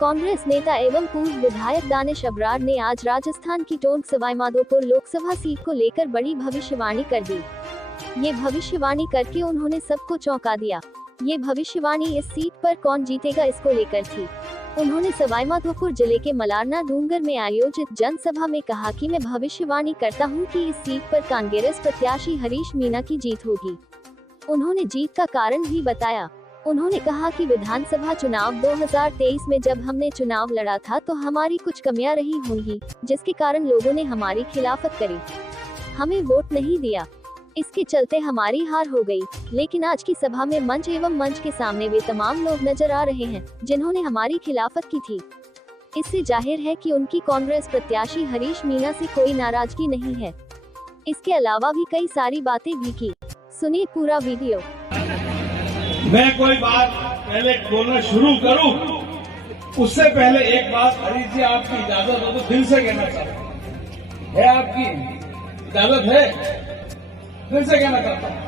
कांग्रेस नेता एवं पूर्व विधायक दानिश अबरार ने आज राजस्थान की टोंक सवाईमाधोपुर लोकसभा सीट को लेकर बड़ी भविष्यवाणी कर दी। ये भविष्यवाणी करके उन्होंने सबको चौंका दिया। ये भविष्यवाणी इस सीट पर कौन जीतेगा इसको लेकर थी। उन्होंने सवाईमाधोपुर जिले के मलारना डूंगर में आयोजित जनसभा में कहा कि मैं भविष्यवाणी करता हूं कि इस सीट पर कांग्रेस प्रत्याशी हरीश मीणा की जीत होगी। उन्होंने जीत का कारण भी बताया। उन्होंने कहा कि विधानसभा चुनाव 2023 में जब हमने चुनाव लड़ा था तो हमारी कुछ कमियां रही होंगी, जिसके कारण लोगों ने हमारी खिलाफत करी, हमें वोट नहीं दिया, इसके चलते हमारी हार हो गई। लेकिन आज की सभा में मंच एवं मंच के सामने वे तमाम लोग नजर आ रहे हैं जिन्होंने हमारी खिलाफत की थी। इससे जाहिर है कि उनकी कांग्रेस प्रत्याशी हरीश मीणा से कोई नाराजगी नहीं है। इसके अलावा भी कई सारी बातें भी की। सुनिए पूरा वीडियो। मैं कोई बात पहले बोलना शुरू करूं, उससे पहले एक बात हरीश जी आपकी इजाजत हो तो दिल से कहना चाहता हूं। है आपकी इजाजत है? दिल से कहना चाहता हूं।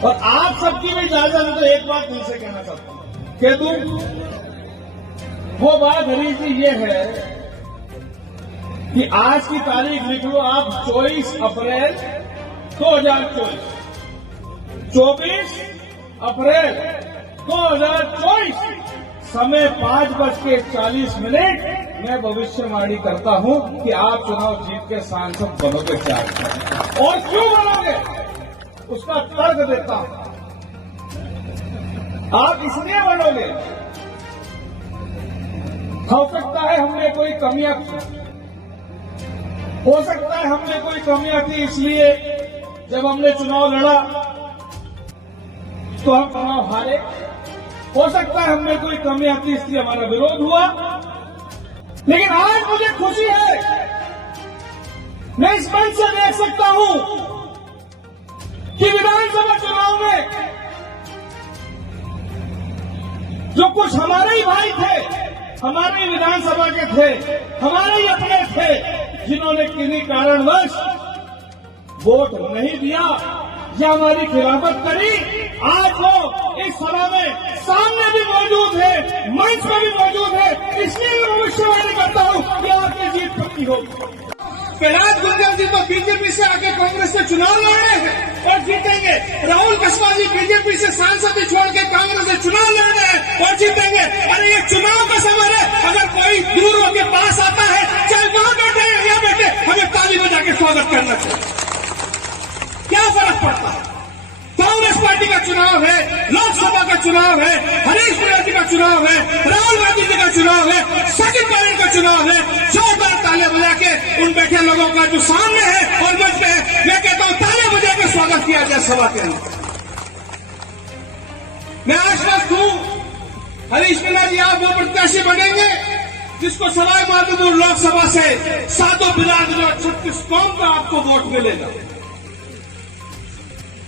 और आप सबकी भी इजाजत हो तो एक बात दिल से कहना चाहता हूं। कह दूं वो बात हरीश जी ये है कि आज की तारीख लिख लो आप 24 अप्रैल 2024, 24 अप्रैल 2024 समय 5:40 मैं भविष्यवाणी करता हूं कि आप चुनाव जीत के सांसद बनोगे। चार और क्यों बनोगे उसका तर्क देता हूं। आप इसलिए बनोगे, हो सकता है हमने कोई कमियां की, हो सकता है हमने कोई कमियां की इसलिए जब हमने चुनाव लड़ा तो हम चुनाव हारे। हो सकता है हमने कोई कमियां की इसलिए हमारा विरोध हुआ। लेकिन आज मुझे खुशी है, मैं इस मंच से देख सकता हूं कि विधानसभा चुनाव में जो कुछ हमारे ही भाई थे, हमारे ही विधानसभा के थे, हमारे ही अपने थे, जिन्होंने किसी कारणवश वोट नहीं दिया या हमारी खिलाफत करी, आज वो इस सभा में सामने भी मौजूद है, मंच में भी मौजूद है। इसलिए मैं भविष्यवाणी करता हूं कि आपकी जीत पक्की होगी। प्रहलाद गुर्जर जी तो बीजेपी से आके कांग्रेस से चुनाव लड़ रहे हैं और जीतेंगे। राहुल कसवा जी बीजेपी से सांसद छोड़ के कांग्रेस से चुनाव लड़ रहे हैं और जीतेंगे। अरे ये चुनाव का समय है, अगर कोई दूर के पास आता है, चाहे वहां बैठे या बैठे, हमें ताली बजा के स्वागत करना चाहिए। क्या फर्क पड़ता है? कांग्रेस पार्टी का चुनाव है, लोकसभा का चुनाव है, हरीश मीणा जी का चुनाव है, राहुल गांधी जी का चुनाव है, सचिन पायलट का चुनाव है। जोरदार तालियां बजा के उन बैठे लोगों का जो सामने है और मंच पे है, मैं कहता हूं तालियां बजा के स्वागत किया जाए सभा के अंदर। मैं आश्वस्त हूं हरीश मीणा जी आप वो प्रत्याशी बनेंगे जिसको सवाईमाधोपुर लोकसभा से 7 बिरादरी और 36 कौम का आपको वोट मिलेगा।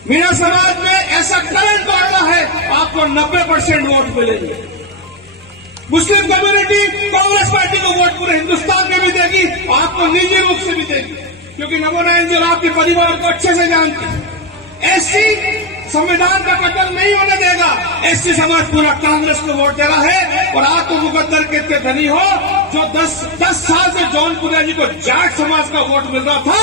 मीणा समाज में ऐसा करंट दौड़ रहा है, आपको 90% वोट मिलेंगे। मुस्लिम कम्युनिटी कांग्रेस पार्टी को वोट पूरे हिंदुस्तान में भी देगी, आपको निजी रूप से भी देगी, क्योंकि नमो नारायण आपके परिवार को अच्छे से जानते हैं। एससी संविधान का कत्ल नहीं होने देगा। एससी समाज पूरा कांग्रेस को वोट दे रहा है। और आप तो मुकद्दर के धनी हो जो 10 साल से जौनपुरिया जी को जाट समाज का वोट मिल रहा था,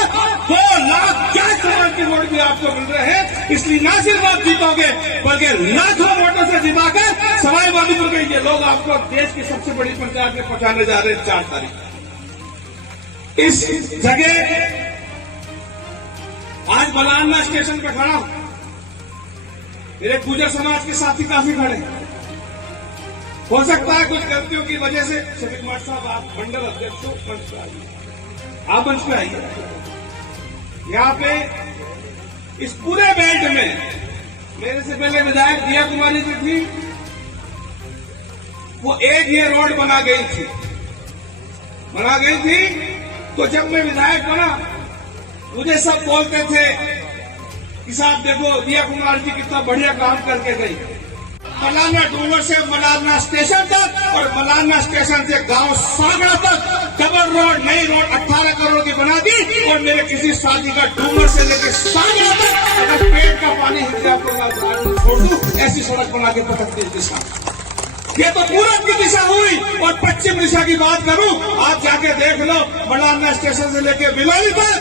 2 लाख जाट समाज के वोट भी आपको मिल रहे हैं। इसलिए ना सिर्फ आप जीतोगे बल्कि लाखों वोटों से जिताकर सवाईमाधोपुर के ये लोग आपको देश की सबसे बड़ी पंचायत में पहुंचाने जा रहे हैं 4 तारीख। इस जगह आज मलारना स्टेशन पर खड़ा हूं, मेरे गुर्जर समाज के साथी काफी खड़े हैं। हो सकता है कुछ गलतियों की वजह से शफीक कुमार साहब आप मंडल अध्यक्ष हो, मंच पे आइए, आप मंच पे आइए। यहाँ पे इस पूरे बेल्ट में मेरे से पहले विधायक दिया कुमारी जी थी, वो एक ये रोड बना गई थी। तो जब मैं विधायक बना मुझे सब बोलते थे कि साहब देखो दिया कुमार जी कितना बढ़िया काम करके गई। मलारना डूंगर से मलारना स्टेशन तक और मलारना स्टेशन से गांव सागड़ा तक डबल रोड, नई रोड 18 करोड़ की बना दी। और मेरे किसी साथी का डूंगर से लेकर सागड़ा तक अगर पेट का पानी हिल जाए तो मैं छोड़ दूं, ऐसी सड़क बना के पटक दी दिशा। ये तो पूरब की दिशा हुई। और पश्चिम दिशा की बात करूं, आप जाके देख लो, मलारना स्टेशन से लेके भिवानी तक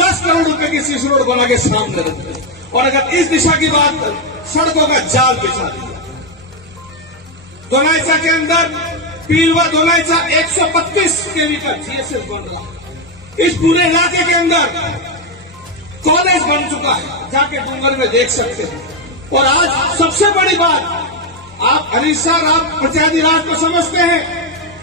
10 करोड़ रुपए की सीसी रोड बना के सामने रखते। और अगर इस दिशा की बात करूं, सड़कों का जाल बिछा दिया। दोनाईचा के अंदर पीलवा दोनाईचा 132 केवी का जीएसएस बन रहा है। इस पूरे इलाके के अंदर कॉलेज बन चुका है, जाके डूंगर में देख सकते हैं। और आज सबसे बड़ी बात, आप हरीश सर, आप पंचायती राज को समझते हैं,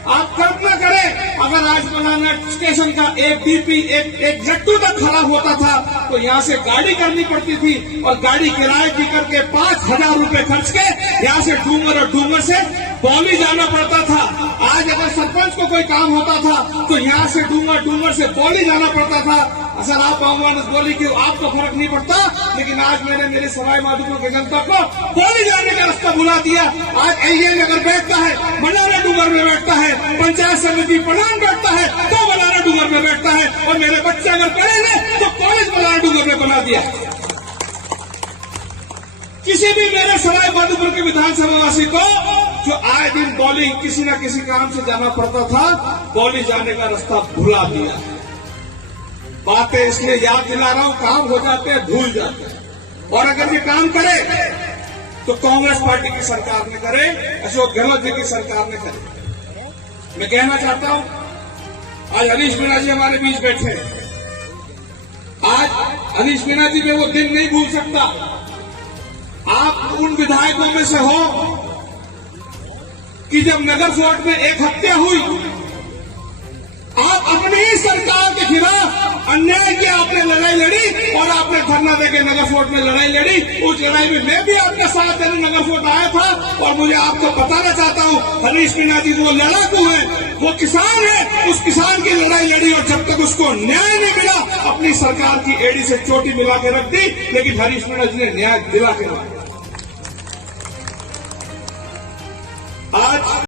आप कल्पना करें अगर आज मलारना स्टेशन का एक डीपी एक जट्टू तक खराब होता था तो यहाँ से गाड़ी करनी पड़ती थी, और गाड़ी किराए की करके 5,000 रुपए खर्च के यहाँ से डूंगर और डूंगर से बौली जाना पड़ता था। आज अगर सरपंच को कोई काम होता था तो यहाँ से डूंगर से बौली जाना पड़ता था। सर आप बहुमानस बोली कि आपको फर्क नहीं पड़ता, लेकिन आज मैंने मेरे सवाई माधोपुर की जनता को बौली जाने का रास्ता बुला दिया। आज एएन अगर बैठता है, मलारना डूंगर में बैठता है, पंचायत समिति प्रधान बैठता है तो मलारना डूंगर में बैठता है, और मेरे बच्चे अगर पढ़ेंगे तो कॉलेज मलारना डूंगर में बना दिया। किसी भी मेरे सवाई माधोपुर के विधानसभा वासी को जो आए दिन बौली किसी न किसी काम से जाना पड़ता था, बौली जाने का रास्ता भुला दिया। बातें इसलिए याद दिला रहा हूं, काम हो जाते हैं, भूल जाते हैं। और अगर ये काम करे तो कांग्रेस पार्टी की सरकार ने करे, अशोक गहलोत जी की सरकार ने करे। मैं कहना चाहता हूं, आज हरीश मीणा जी हमारे बीच बैठे हैं। आज हरीश मीणा जी में वो दिन नहीं भूल सकता। आप उन विधायकों में से हो कि जब नगर फोर्ट में एक हत्या हुई, आप अपनी ही सरकार के खिलाफ अन्याय की आपने लड़ाई लड़ी और आपने धरना देके नगर फोर्ट में लड़ाई लड़ी। उस लड़ाई में मैं भी आपके साथ देने नगर फोर्ट आया था। और मुझे आपको बताना चाहता हूं, हरीश मीणा जी वो लड़ाकू है, वो किसान है, उस किसान की लड़ाई लड़ी और जब तक उसको न्याय नहीं मिला अपनी सरकार की एड़ी से चोटी मिला के रख दी, लेकिन हरीश मीणा जी ने न्याय दिला के रखा। आज